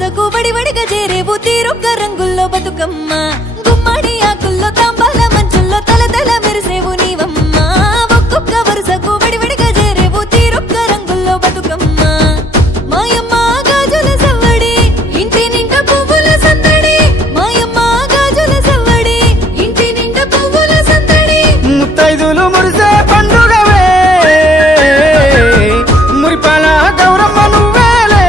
వరుసకు వడివడిగా చేరేవు తీరొక్క రంగుల్లో బతుకమ్మ గుమ్మడి ఆకుల్లో తాంబాల మంచుల్లో తలతల మెరిసేవు నీవమ్మ ఒక్కొక్క వరుసకు వడివడిగా చేరేవు తీరొక్క రంగుల్లో బతుకమ్మ మాయమ్మ గాజుల సవ్వడి ఇంటి నిండా పువ్వుల సందడి మాయమ్మ గాజుల సవ్వడి ఇంటి నిండా పువ్వుల సందడి ముత్తైదులు మురిసే పండుగవే మురిపాల గౌరమ్మ నువ్వేలే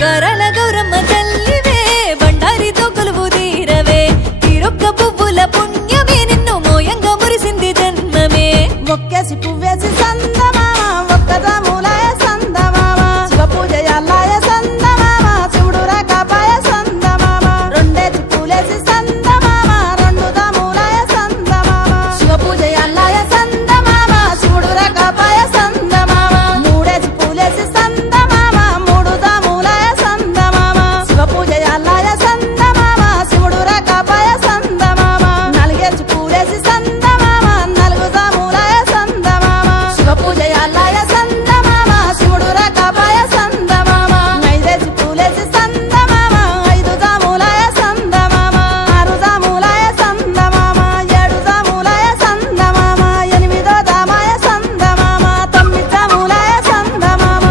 గరల గౌరమ్మ తల్లివే బండారితో కొలువు తీరవే తీరొక్క పువ్వుల పుణ్యమే నిన్ను మోయంగా మురిసింది జన్మమే మొక్కేసి పువ్వేసి సందమామ ఒక్కదాములాయ సందమామ శివ పూజ అల్లాయ సందమామ శివుడు రకాపాయ సందమామ రెండేసి పూలేసి సందమామ రెండు దాములాయ సందమామ శివ పూజ అల్లాయ సందమామ శివుడు రకాపాయ సందమామ మూడేసి పూలేసి సందమామ మూడు దాములాయ సందమామ శివ పూజ అల్లాయ సందమామ శివుడు రకాపాయ సందమామ నాలుగేసి పూలేసి సందమామ నాలుగు దాములాయ సందమామ శివ పూజ అల్లాయ సందమామ శివుడు రకాపాయ సందమామ ఐదేసి పూలేసి సందమామ ఐదు దాములాయ సందమామ ఆరు దాములాయ సందమామ ఏడు దాములాయ సందమామ ఎనిమిదో దామాయ సందమామ తొమ్మిది దాములాయ సందమామ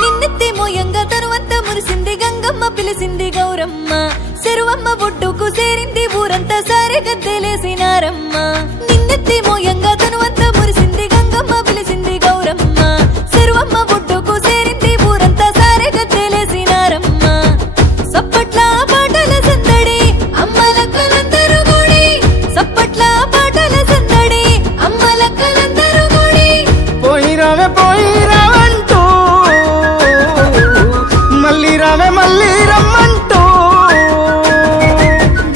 నిన్నెత్తి మోయంగా తరువంతా మురిసింది గంగమ్మ పిలిసింది గౌరమ్మ చెరువమ్మ ఒడ్డుకు చేరింది ఊరంతా సారే గద్దెలేసినారమ్మ నిన్నెత్తి మోయంగా తనువంతా మురిసింది గంగమ్మ పిలిసింది గౌరమ్మ చెరువమ్మ ఒడ్డుకు చేరింది ఊరంతా సారే గద్దెలేసినారమ్మ సప్పట్ల పాటల సందడి అమ్మలక్కలందరూ కూడి సప్పట్ల పాటల సందడి అమ్మలక్కలందరూ కూడి పోయి రావంటూ మళ్ళీ రావే మళ్ళీ రమ్మంటూ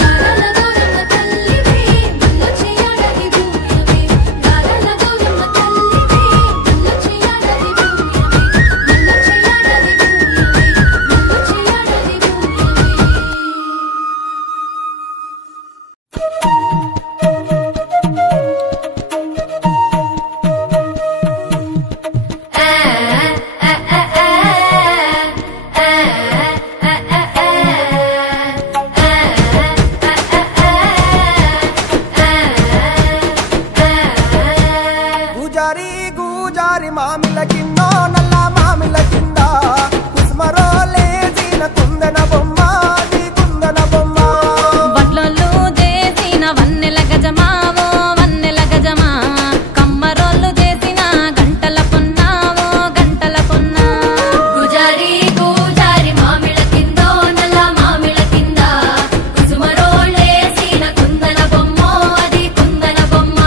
గారాల గౌరమ్మ తల్లివే మల్ల చేయాడది భూమియవే గారాల గౌరమ్మ తల్లివే మల్ల చేయాడది భూమియవే మల్ల చేయాడది భూమియవే మల్ల చేయాడది గూజారి గూజారి మామిల కింద నల్ల మామిల కింద కుస్మరోలే జీన కుందన బొమ్మ నీ కుందన బొమ్మ వడ్లలు చేసిన వన్నెల గజమావో వన్నెల గజమా కమ్మరోళ్ళు చేసిన గంటల పొన్నావో గంటల పొన్నా గుజారి గుజారి మామిళ్ళ కిందో నల్ల మామిళ్ళ కింద కుసుమరోళ్ళేసిన కుందన బొమ్మో అది కుందన బొమ్మ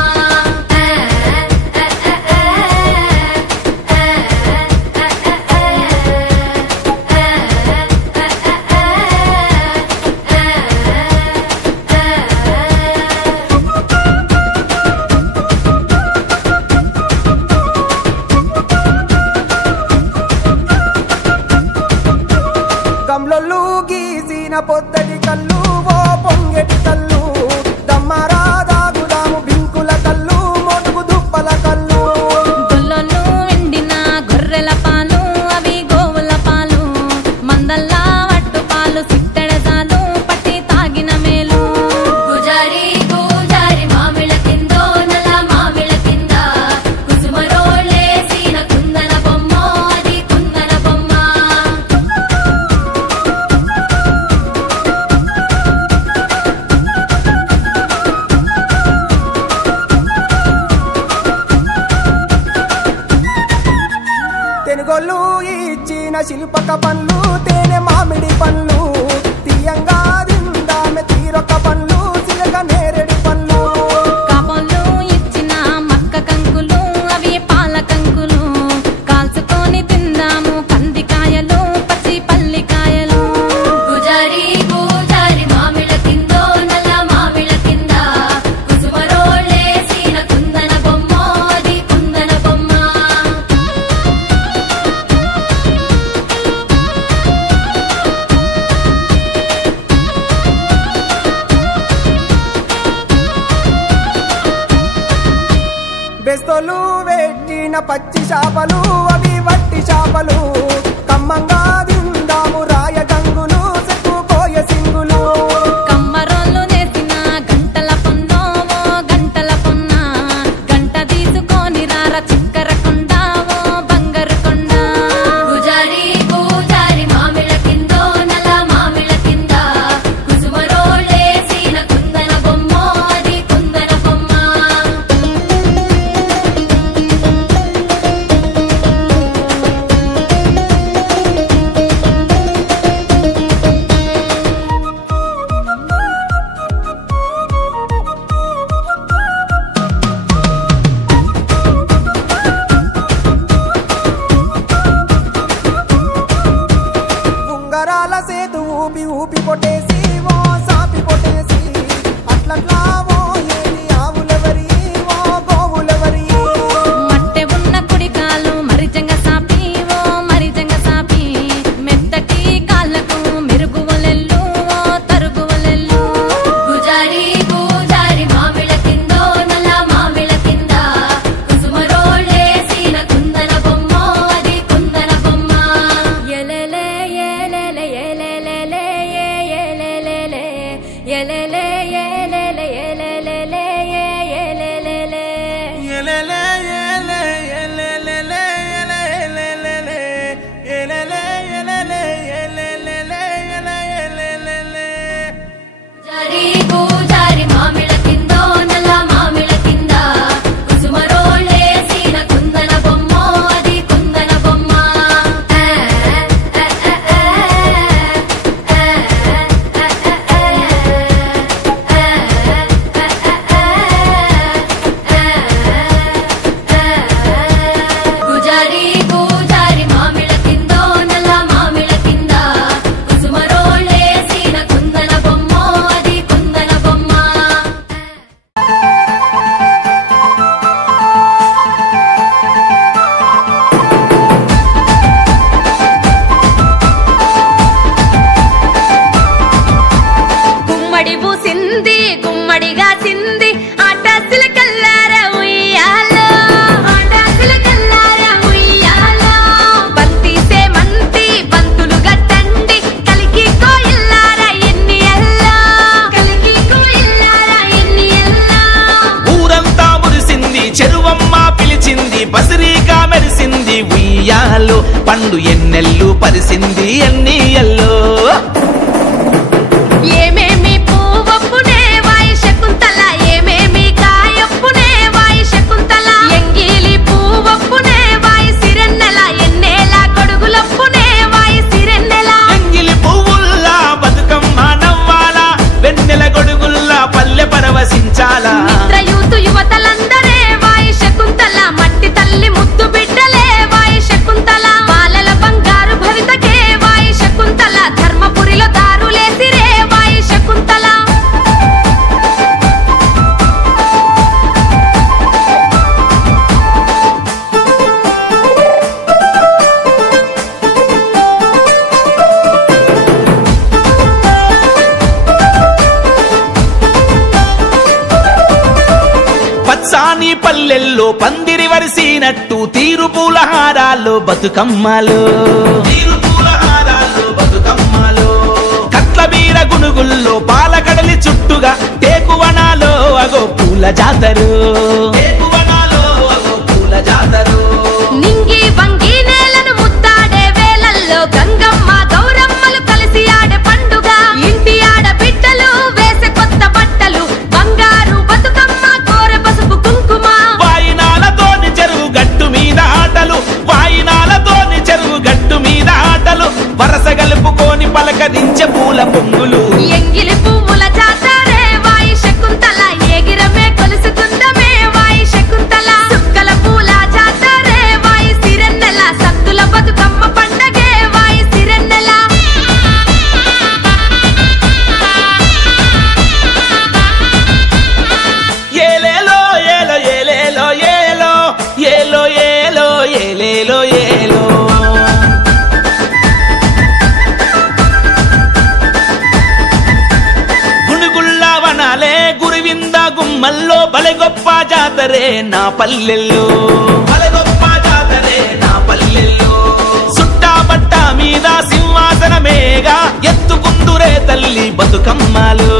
గమ్లొల్లు గీసిన పొద్దటి కళ్ళు ఓ పొంగెటి కళ్ళు దమ్మరా దాగుదాము బింకుల కళ్ళు మోటుకు దుప్పల కళ్ళు గొల్లలు ఎండిన గొర్రెల పాలు అవి గోవుల పాలు మందల్లా వట్టు పాలు సిట్టెడజాలు పట్టి తాగిన మేలు గుజారి గుజారి మామిళ్ళ కిందో నల్ల మామిళ్ళ కింద కుసుమరోళ్ళేసిన కుందన బొమ్మో అది కుందన బొమ్మ తెనుగొల్లు ఇచ్చిన శిల్పక పండ్లు తేనె మామిడి పండ్లు తీయంగా దిందామె తీరొక పండ్లు చిలక నేరేడి పండ్లు కాపోళ్ళు ఇచ్చిన మక్క కంకులు అవి పాల కంకులు కాల్చుకొని తిందాము కందికాయలు పచ్చి పల్లికాయలు గుజారి గుజారి మామిళ్ళ కిందో నల్ల మామిళ్ళ కింద కుసుమరోళ్ళేసిన కుందన బొమ్మో అది కుందన బొమ్మ పెద్దోళ్ళు పెట్టిన పచ్చి చేపలు అవి వట్టి చేపలు కమ్మంగా తిందాము రాయ గంగులు చెప్పుకోయ సింగులు కమ్మరోళ్ళు నేసిన గంటల పొన్నోవో గంటల పొన్న గంట తీసుకొని రార చిక్కర కొండావో బంగారు కొండ గుజారి గుజారి మామిళ్ళ కిందో నల్ల మామిళ్ళ కింద కుసుమరోళ్ళేసిన కుందన బొమ్మో అది కుందన బొమ్మ ఉంగరాల సేతు ఊపి ఊపి కొట్టేసి ఓ సాపి కొట్టేసి అట్లట్లా ఓ ఏది ఆవులెవరి ఓ గోవులెవరి మట్టె ఉన్న కుడికాలు మరిజంగ సాపి ఓ మరిజంగ సాపి మెత్తటి కాళ్ళకు మెరుగువలెల్లు ఓ తరుగువలెల్లు గుజారి గుజారి మామిళ్ళ కిందో నల్ల మామిళ్ళ కింద కుసుమరోళ్ళేసిన కుందన బొమ్మో అది కుందన బొమ్మ ఎలెలే ఎలెలే ఎలెలే ఎలెలే ఎలెలే ఎలెలే ఎలెలే జారి గుజారి మామిళ్ళ కిందో నల్ల మామిళ్ళ కింద కుసుమరోళ్ళేసిన కుందన బొమ్మో అది కుందన బొమ్మ గుజారి గుజారి మామిళ్ళ కిందో నల్ల మామిళ్ళ కింద కుసుమరోళ్ళేసిన కుందన బొమ్మో అది కుందన బొమ్మ గుమ్మడి పూసింది గుమ్మడిగా చింది ఆటాసుల కల్లార ఉయ్యాలో ఆటాసుల కల్లార ఉయ్యాలో బంతిసే మంతి బంతులు గట్టండి కలికి కోయిల్లార ఎన్ని ఎల్లా కలికి కోయిల్లార ఎన్ని ఎల్లా ఊరంతా మురిసింది చెరువమ్మ పిలిచింది బసిరీగా మెరిసింది ఉయ్యాలో పండు ఎన్నెల్లు పరిసింది ఎన్నియల్లో ఏమేమి పువ్వొప్పునే వాయి శకుంతల ఏమేమి కాయొప్పునే వాయి శకుంతల ఎంగిలి పువ్వొప్పునే వాయి సిరెన్నెల ఎన్నేల గొడుగులొప్పునే వాయి సిరెన్నెల ఎంగిలి పువ్వుల్లా బతుకమ్మ నవ్వాలా వెన్నెల గొడుగుల్లా పల్లె పరవశించాలా మిత్రయూతు యువతలందరే వాయి శకుంతల మట్టి తల్లి ముద్దు బిడ్డలే వాయి శకుంతల బాలల బంగారు భవితకే వాయి శకుంతల ధర్మపురిలో దారులేసిరే వాయి శకుంతల పచ్చాని పల్లెల్లో పందిరి వరిసినట్టు తీరు పూల హారాల్లో బతుకమ్మలో కట్ల బీర గునుగుల్లో పాలకడలి చుట్టుగా టేకువనాలో అగో పూల జాతరు నింగి వంగి నేలను ముత్తాడే వేలల్లో గంగమ్మ గౌరమ్మలు కలిసి ఆడే పండుగ ఇంటి ఆడ బిడ్డలు వేసే కొత్త బట్టలు బంగారు బతుకమ్మ కోరె పసుపు కుంకుమ వాయినాలతోని చెరువు గట్టు మీద ఆటలు వాయినాలతోని చెరువు గట్టు మీద ఆటలు వరస గలుపుకొని పలకరించే పూల పొంగులు ఎంగిలి పువ్వుల జాతరే వాయి శకుంతల ఎగిరమే కొలుసుకుందమే వాయి పల్లెల్లో పలగొప్ప జాతరే నా పల్లెల్లో సుట్టా బట్ట మీద సింహాసనమేగా ఎత్తుకుందురే తల్లి బతుకమ్మలో